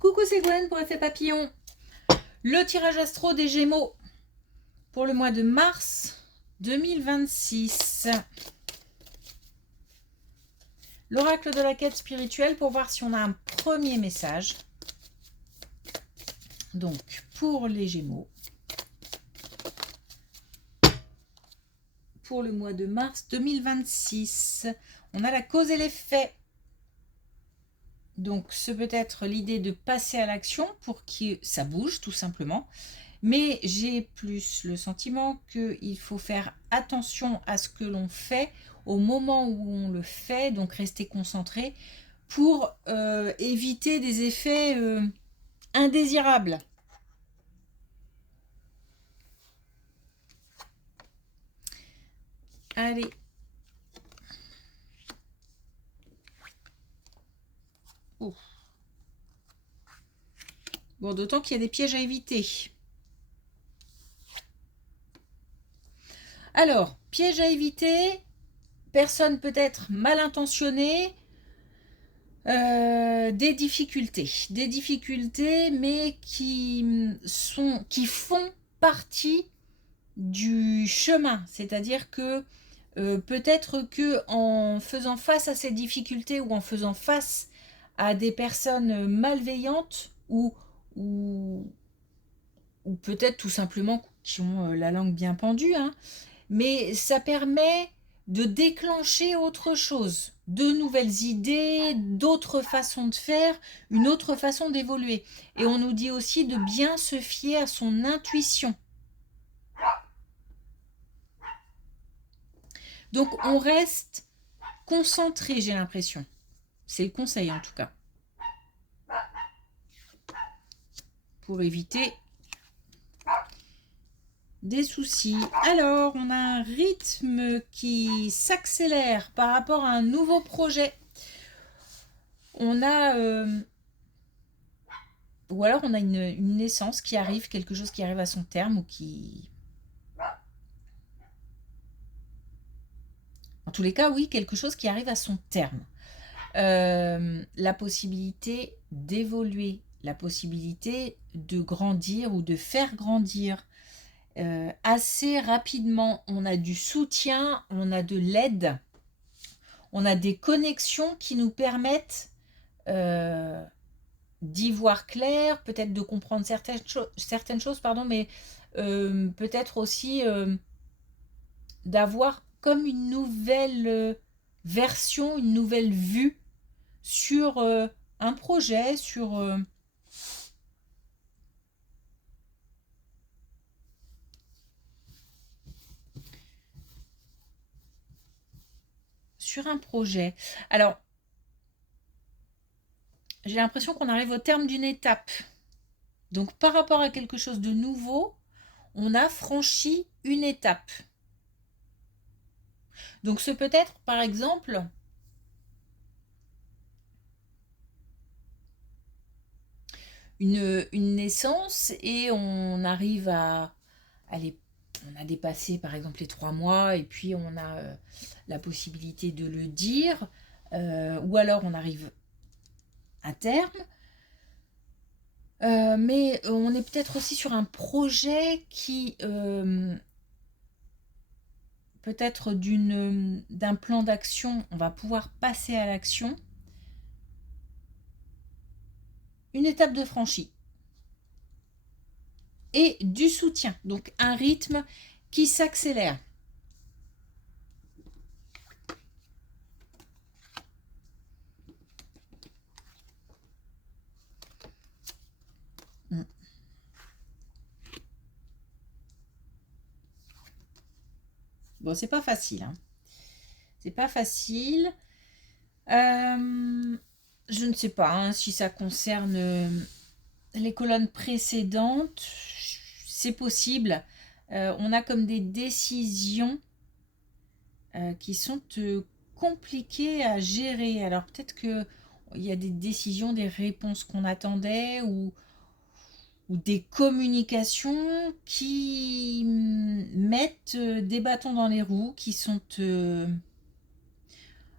Coucou, c'est Gwen pour Effet Papillon. Le tirage astro des Gémeaux pour le mois de mars 2026. L'oracle de la quête spirituelle pour voir si on a un premier message. Donc, pour les Gémeaux. Pour le mois de mars 2026. On a la cause et l'effet. Donc, ce peut être l'idée de passer à l'action pour que ça bouge, tout simplement. Mais j'ai plus le sentiment qu'il faut faire attention à ce que l'on fait au moment où on le fait, donc rester concentré pour éviter des effets indésirables. Allez. Ouf. Bon, d'autant qu'il y a des pièges à éviter. Alors, piège à éviter, personne peut-être mal intentionnée, des difficultés, mais qui font partie du chemin. C'est-à-dire que peut-être que en faisant face à ces difficultés ou en faisant face à des personnes malveillantes ou peut-être tout simplement qui ont la langue bien pendue, hein, mais ça permet de déclencher autre chose, de nouvelles idées, d'autres façons de faire, une autre façon d'évoluer. Et on nous dit aussi de bien se fier à son intuition. Donc on reste concentré, j'ai l'impression. C'est le conseil en tout cas. Pour éviter des soucis. Alors, on a un rythme qui s'accélère par rapport à un nouveau projet. On a... ou alors on a une naissance qui arrive, quelque chose qui arrive à son terme ou qui... En tous les cas, oui, quelque chose qui arrive à son terme. La possibilité d'évoluer, la possibilité de grandir ou de faire grandir assez rapidement. On a du soutien, on a de l'aide, on a des connexions qui nous permettent d'y voir clair, peut-être de comprendre certaines choses, pardon, mais peut-être aussi d'avoir comme une nouvelle version, une nouvelle vue sur un projet, sur un projet. Alors, j'ai l'impression qu'on arrive au terme d'une étape. Donc, par rapport à quelque chose de nouveau, on a franchi une étape. Donc, ce peut être, par exemple, une naissance et on arrive à aller, on a dépassé par exemple les 3 mois et puis on a la possibilité de le dire, ou alors on arrive à terme, mais on est peut-être aussi sur un projet qui peut-être d'un plan d'action, on va pouvoir passer à l'action. Une étape de franchie. Et du soutien, donc un rythme qui s'accélère. Bon, c'est pas facile, hein. C'est pas facile. Je ne sais pas hein, si ça concerne les colonnes précédentes. C'est possible. On a comme des décisions qui sont compliquées à gérer. Alors peut-être qu'il y a des décisions, des réponses qu'on attendait ou des communications qui mettent des bâtons dans les roues, qui sont...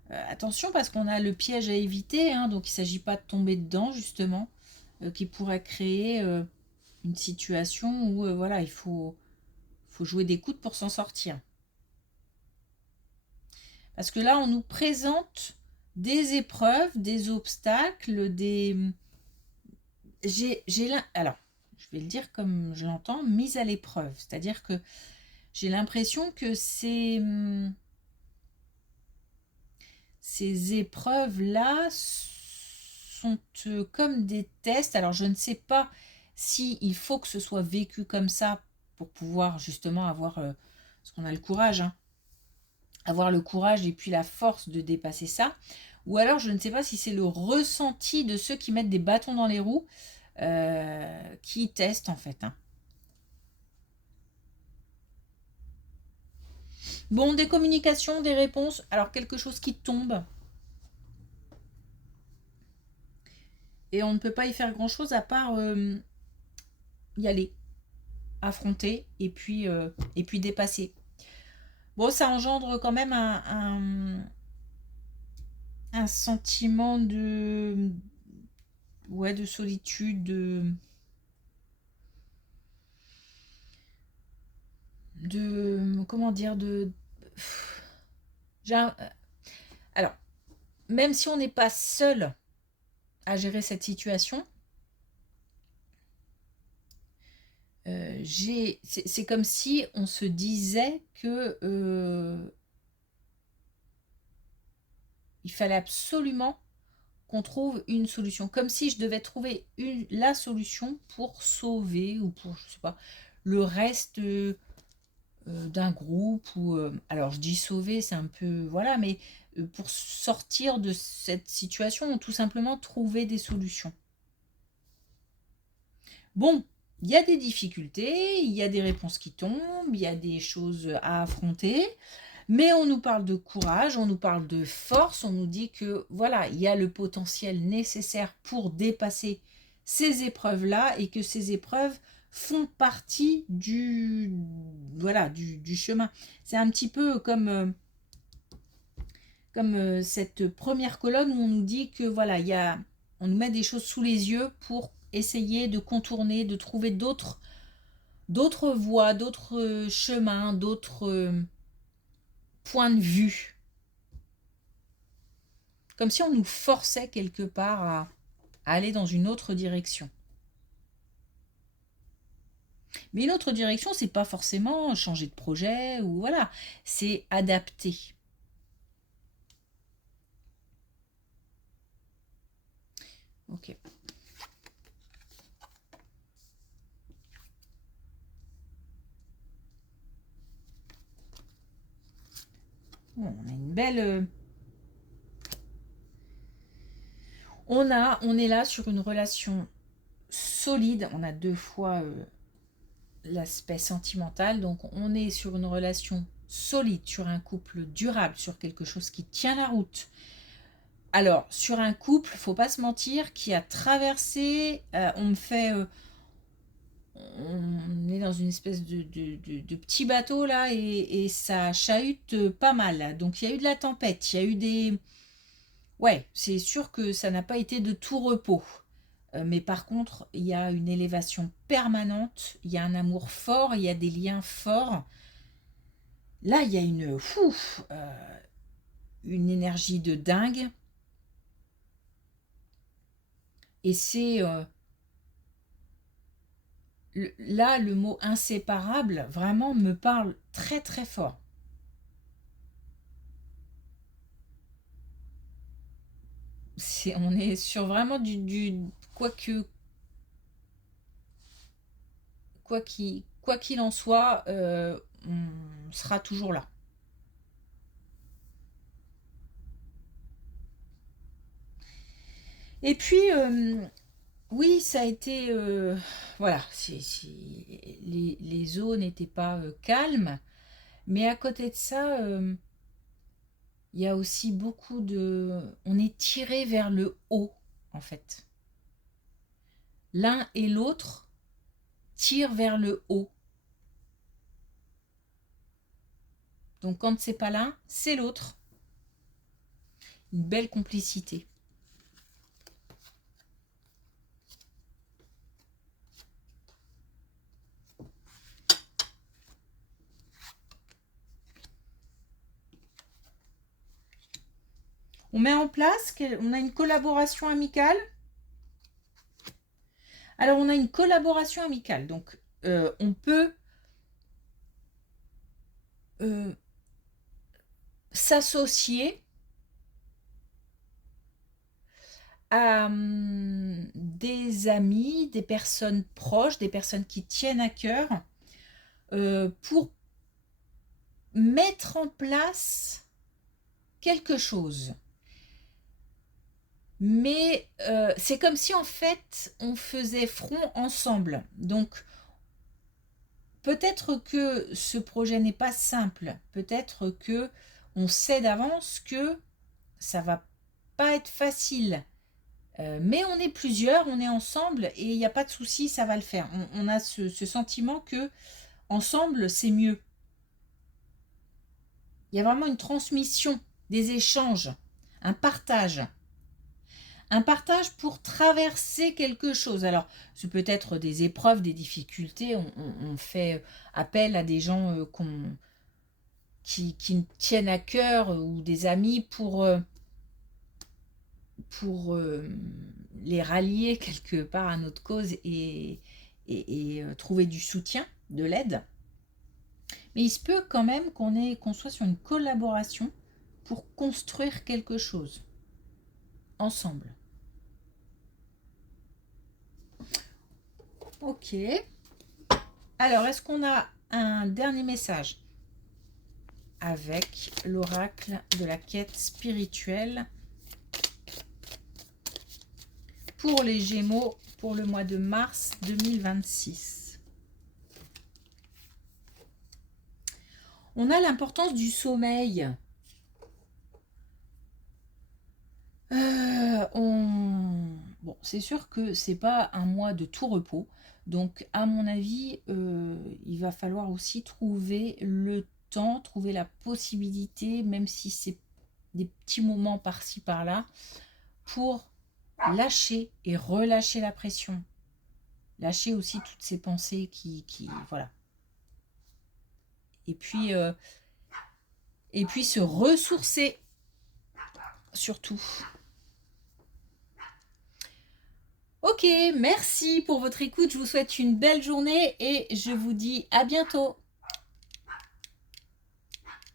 attention parce qu'on a le piège à éviter, hein, donc il ne s'agit pas de tomber dedans justement. qui pourrait créer une situation où voilà, il faut jouer des coudes pour s'en sortir. Parce que là, on nous présente des épreuves, des obstacles, alors, je vais le dire comme je l'entends, mise à l'épreuve. C'est-à-dire que j'ai l'impression que ces épreuves-là sont comme des tests. Alors, je ne sais pas s'il faut que ce soit vécu comme ça pour pouvoir justement avoir, parce qu'on a le courage, hein, avoir le courage et puis la force de dépasser ça. Ou alors, je ne sais pas si c'est le ressenti de ceux qui mettent des bâtons dans les roues qui testent en fait, hein. Bon, des communications, des réponses. Alors, quelque chose qui tombe. Et on ne peut pas y faire grand-chose à part y aller, affronter et puis dépasser. Bon, ça engendre quand même un sentiment de solitude, comment dire, alors, même si on n'est pas seul à gérer cette situation, c'est comme si on se disait que il fallait absolument qu'on trouve une solution, comme si je devais trouver la solution pour sauver ou pour, je sais pas, le reste d'un groupe ou alors je dis sauver, c'est un peu voilà, mais pour sortir de cette situation ou tout simplement trouver des solutions. Bon, il y a des difficultés, il y a des réponses qui tombent, il y a des choses à affronter, mais on nous parle de courage, on nous parle de force, on nous dit que voilà, il y a le potentiel nécessaire pour dépasser ces épreuves-là et que ces épreuves font partie du chemin. C'est un petit peu comme cette première colonne où on nous dit que voilà, on nous met des choses sous les yeux pour essayer de contourner, de trouver d'autres voies, d'autres chemins, d'autres points de vue. Comme si on nous forçait quelque part à aller dans une autre direction. Mais une autre direction, c'est pas forcément changer de projet ou voilà, c'est adapter. Ok. Bon, on a une belle. On est là sur une relation solide. On a 2 fois l'aspect sentimental. Donc, on est sur une relation solide, sur un couple durable, sur quelque chose qui tient la route. Alors, sur un couple, faut pas se mentir, qui a traversé, on est dans une espèce de petit bateau là et ça chahute pas mal. Donc il y a eu de la tempête, il y a eu des... Ouais, c'est sûr que ça n'a pas été de tout repos. Mais par contre, il y a une élévation permanente, il y a un amour fort, il y a des liens forts. Là, il y a une énergie de dingue. Et c'est... là, le mot inséparable, vraiment, me parle très très fort. On est sur vraiment quoi que quoi qu'il en soit, on sera toujours là. Et puis, oui, ça a été, voilà, les eaux n'étaient pas calmes, mais à côté de ça, il y a aussi beaucoup on est tiré vers le haut, en fait. L'un et l'autre tirent vers le haut. Donc quand c'est pas l'un, c'est l'autre. Une belle complicité. On met en place, on a une collaboration amicale. Alors, on a une collaboration amicale. Donc, on peut s'associer à des amis, des personnes proches, des personnes qui tiennent à cœur, pour mettre en place quelque chose. Mais c'est comme si en fait on faisait front ensemble. Donc peut-être que ce projet n'est pas simple, peut-être que on sait d'avance que ça va pas être facile. Mais on est plusieurs, on est ensemble et il n'y a pas de souci, ça va le faire. On a ce sentiment que ensemble c'est mieux. Il y a vraiment une transmission, des échanges, un partage. Un partage pour traverser quelque chose. Alors, ce peut être des épreuves, des difficultés. On fait appel à des gens qui tiennent à cœur ou des amis pour les rallier quelque part à notre cause et trouver du soutien, de l'aide. Mais il se peut quand même qu'on soit sur une collaboration pour construire quelque chose ensemble. Ok. Alors, est-ce qu'on a un dernier message avec l'oracle de la quête spirituelle pour les Gémeaux pour le mois de mars 2026? On a l'importance du sommeil. Bon, c'est sûr que c'est pas un mois de tout repos. Donc, à mon avis, il va falloir aussi trouver le temps, trouver la possibilité, même si c'est des petits moments par-ci par-là, pour lâcher et relâcher la pression. Lâcher aussi toutes ces pensées qui voilà. Et puis se ressourcer, surtout. Ok, merci pour votre écoute. Je vous souhaite une belle journée et je vous dis à bientôt.